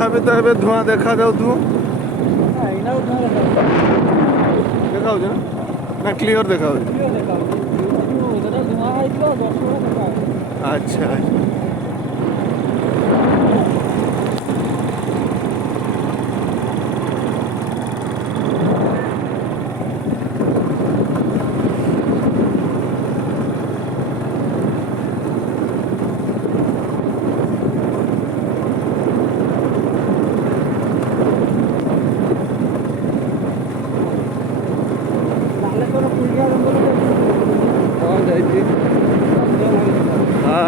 ତଥାପି ତ ଏବେ ଧୂଆଁ ଦେଖାଯାଉଥିବ। ଦେଖାଉଛି ନା କ୍ଲିଅର ଦେଖାଉଛି? ଆଚ୍ଛା ଆଚ୍ଛା। ହଁ ଯାଇଛି। ହଁ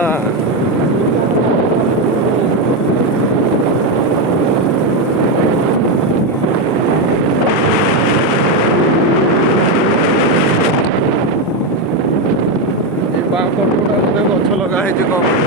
ବାଁ ପଟଟା ବୋଧେ ଗଛ ଲଗା ହେଇଛି କମ।